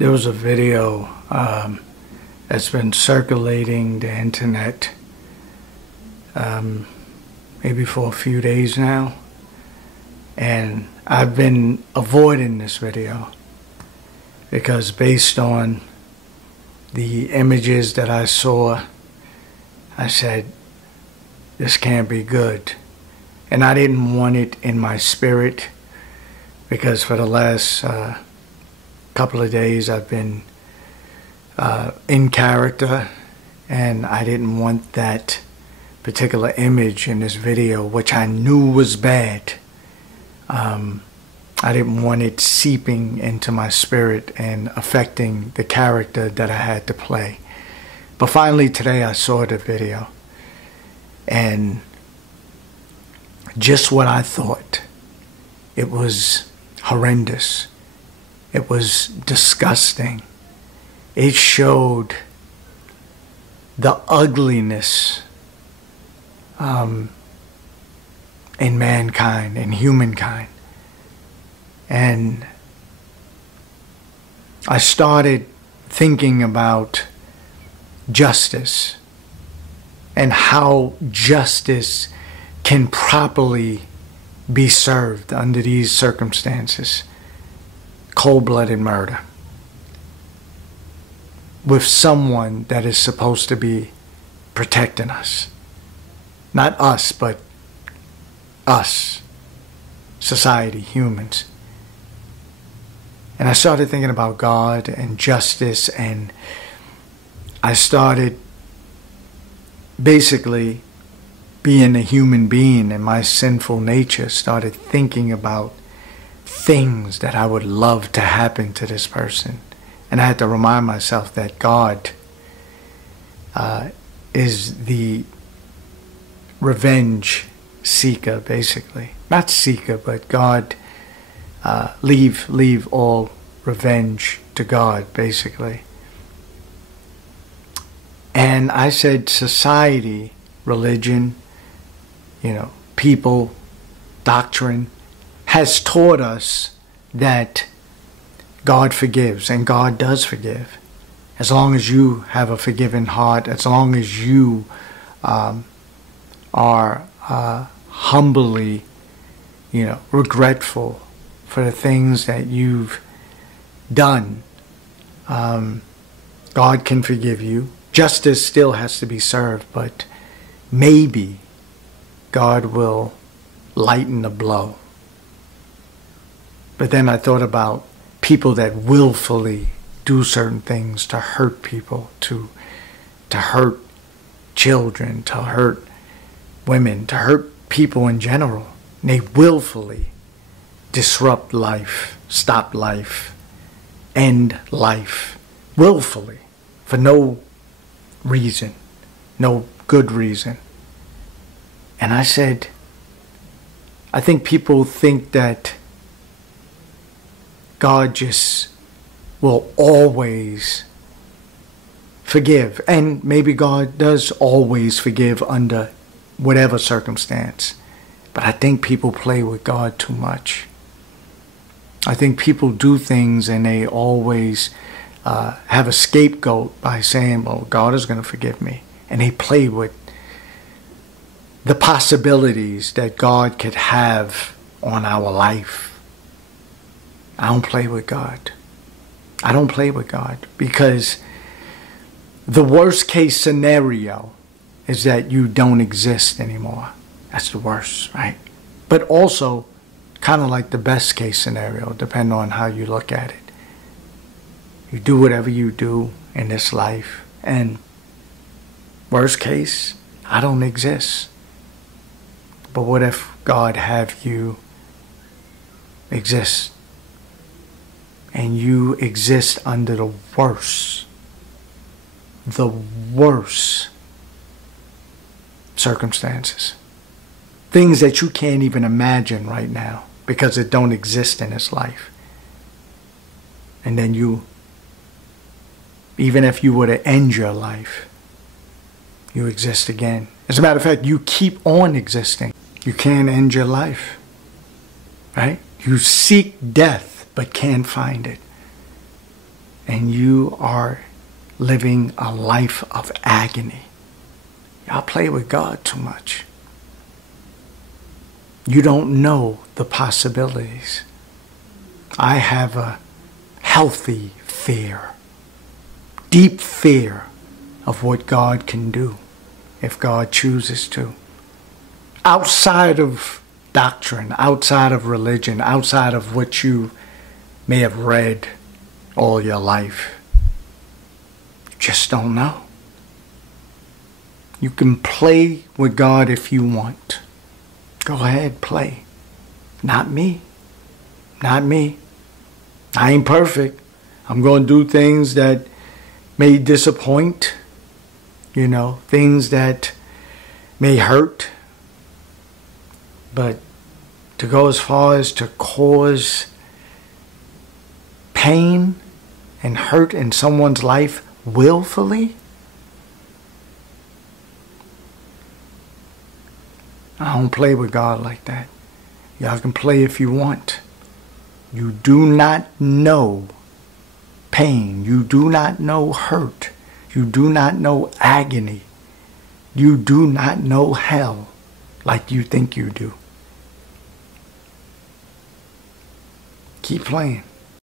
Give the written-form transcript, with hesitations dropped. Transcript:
There was a video that's been circulating the internet maybe for a few days now, and I've been avoiding this video because based on the images that I saw, I said, this can't be good. And I didn't want it in my spirit because for the last couple of days I've been in character, and I didn't want that particular image in this video, which I knew was bad. I didn't want it seeping into my spirit and affecting the character that I had to play. But finally today I saw the video, and just what I thought. It was horrendous. It was disgusting. It showed the ugliness in mankind, in humankind. And I started thinking about justice and how justice can properly be served under these circumstances. Cold-blooded murder with someone that is supposed to be protecting us. Not us, but us, society, humans. And I started thinking about God and justice, and I started basically being a human being, and my sinful nature started thinking about things that I would love to happen to this person. And I had to remind myself that God is the revenge seeker, basically. Not seeker, but God, leave all revenge to God, basically. And I said society, religion, people, doctrine, has taught us that God forgives, and God does forgive. As long as you have a forgiving heart, as long as you are humbly, regretful for the things that you've done, God can forgive you. Justice still has to be served, but maybe God will lighten the blow. But then I thought about people that willfully do certain things to hurt people, to hurt children, to hurt women, to hurt people in general. And they willfully disrupt life, stop life, end life, willfully, for no reason, no good reason. And I said, I think people think that God just will always forgive. And maybe God does always forgive under whatever circumstance. But I think people play with God too much. I think people do things and they always have a scapegoat by saying, well, God is going to forgive me. And they play with the possibilities that God could have on our life. I don't play with God. I don't play with God, because the worst case scenario is that you don't exist anymore. That's the worst, right? But also kind of like the best case scenario, depending on how you look at it. You do whatever you do in this life, and worst case, I don't exist. But what if God have you exist? And you exist under the worst circumstances. Things that you can't even imagine right now because it don't exist in this life. And then you, even if you were to end your life, you exist again. As a matter of fact, you keep on existing. You can't end your life, right? You seek death but can't find it. and you are living a life of agony. Y'all play with God too much. You don't know the possibilities. I have a healthy fear, deep fear of what God can do if God chooses to. Outside of doctrine, outside of religion, outside of what you may have read all your life, you just don't know. You can play with God if you want. Go ahead, play. Not me. Not me. I ain't perfect. I'm going to do things that may disappoint, things that may hurt. But to go as far as to cause pain and hurt in someone's life willfully, I don't play with God like that. Y'all can play if you want. You do not know pain. You do not know hurt. You do not know agony. You do not know hell like you think you do. Keep playing.